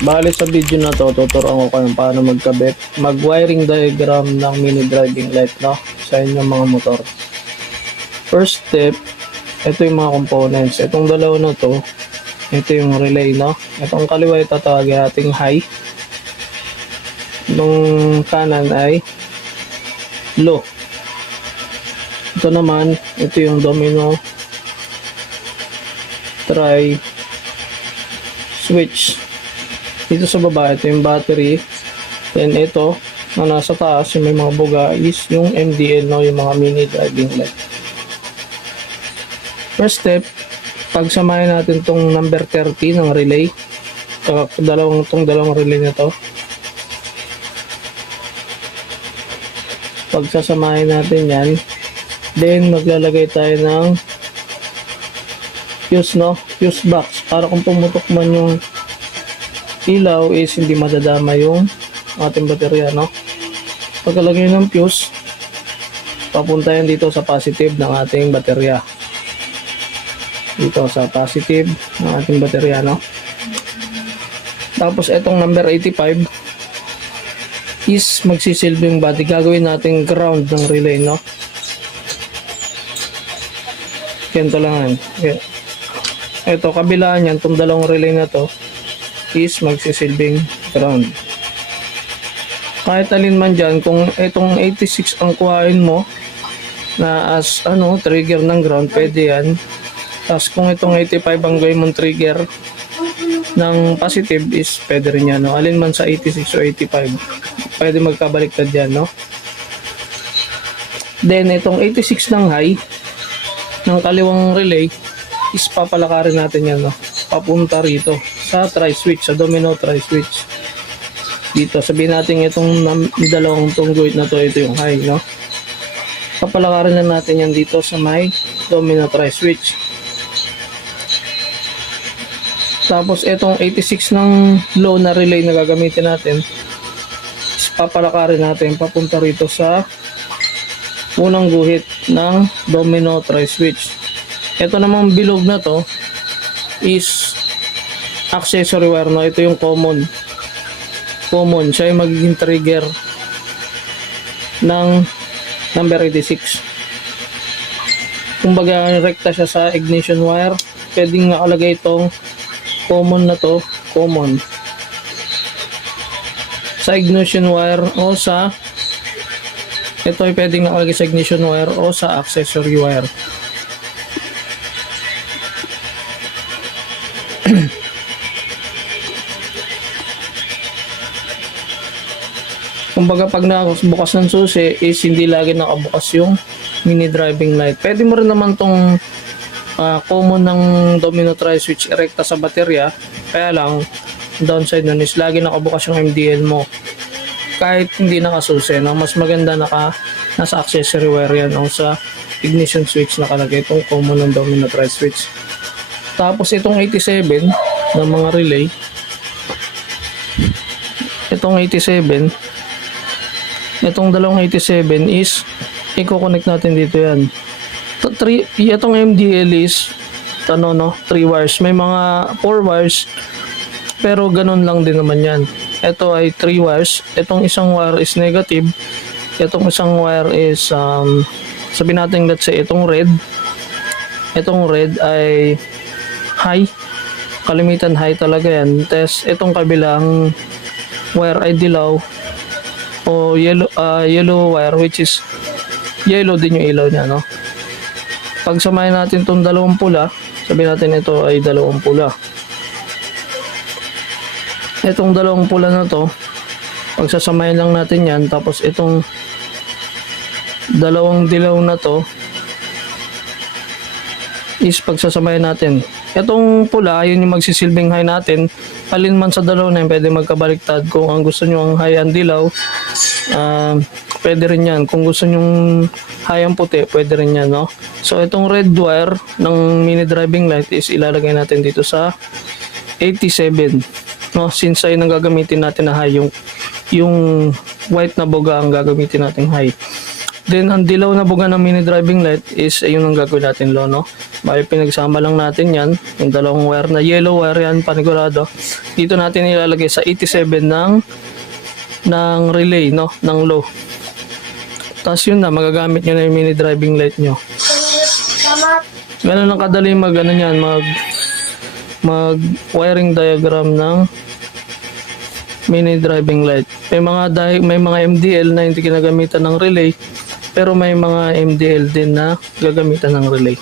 Bale sa video na to, tuturuan ko kayo paano mag-wiring diagram ng mini driving light, no, sa inyong mga motor. First step, ito yung mga components. Itong dalawa na to, ito yung relay, no. Itong kaliwa ito tawagin nating high. Itong kanan ay low. Ito naman, ito yung domino try switch. Dito sa baba, ito yung battery. Then ito, na nasa taas, yung may mga buga, is yung MDL, no, yung mga mini driving light. First step, pagsamahin natin tong number 30 ng relay. Tong dalawang relay na to. Pagsasamahin natin yan, then maglalagay tayo ng fuse, no, fuse box, para kung pumutok man yung ilaw is hindi madadama yung ating baterya, no. Pagkalagay ng fuse, papunta yan dito sa positive ng ating baterya. Dito sa positive ng ating baterya, no. Tapos itong number 85 is magsisilbing body. Gagawin natin ground ng relay, no. Ganito lang yan. Ito, kabilaan yan, itong dalawang relay na to is magsisilbing ground. Kahit alin man dyan, kung itong 86 ang kuhain mo na as trigger ng ground, pwede yan. Tapos kung itong 85 ang gawin mong trigger ng positive is pwede rin yan, no? Alin man sa 86 o 85, pwede magkabaliktad yan, no? Then itong 86 ng high ng kaliwang relay is papalakarin natin yan, no? Papunta rito sa tri-switch, sa domino tri-switch. Dito, sabihin natin itong dalawang tungguit na to, ito yung high, no? Papalakarin na natin yan dito sa may domino tri-switch. Tapos itong 86 ng low na relay na gagamitin natin, papalakarin natin papunta rito sa unang guhit ng domino tri-switch. Ito namang bilog na to is accessory wire, no. Ito yung common. Siya yung magiging trigger ng number 86. Kumbaga rekta siya sa ignition wire. Pwedeng nakalagay itong common na to, common sa ignition wire, o sa ito ay pwedeng nakalagay sa ignition wire o sa accessory wire. Kumbaga pag nakabukas ng susi is hindi lagi nakabukas yung mini driving light. Pwede mo rin naman tong common ng domino tri-switch erekta sa baterya, kaya lang downside nun is lagi nakabukas yung MDL mo kahit hindi nakasusi, no? Mas maganda nasa accessory wire yan o sa ignition switch nakalagay itong common ng domino tri-switch. Tapos itong 87 ng mga relay, itong dalawang 87 is i-connect natin dito yan. Itong MDL is 3 wires. May mga 4 wires pero ganun lang din naman yan. Ito ay 3 wires. Itong isang wire is negative. Itong isang wire is sabihin natin let's say itong red. Itong red ay high. Kalimitan high talaga yan. Tapos itong kabilang wire ay dilaw o yellow wire, which is yellow din yung ilaw niya, no. Pagsamahin natin itong dalawang pula, sabihin natin ito ay dalawang pula. Itong dalawang pula na to, pagsasamahin lang natin yan. Tapos itong dalawang dilaw na to is pagsasamahin natin. Itong pula, yun yung magsisilbing high natin. Alin man sa dalawa na yun, pwede magkabaliktad. Kung ang gusto nyo ang high ang dilaw, pwede rin yan. Kung gusto nyo high ang puti, pwede rin yan, no? So itong red wire ng mini driving light is ilalagay natin dito sa 87, no? Since ay nang gagamitin natin na high, yung white na buga ang gagamitin natin high. Then ang dilaw na buga ng mini driving light is ayun ang gagawin natin low, no? Bali pinagsama lang natin yan, yung dalawang wire na yellow wire yan, panigurado. Dito natin ilalagay sa 87 ng relay, no, ng low. Tapos yun na, magagamit nyo na yung mini driving light nyo. Ganun lang kadali mag wiring diagram ng mini driving light. May mga MDL na hindi ginagamitan ng relay, pero may mga MDL din na gagamitan ng relay.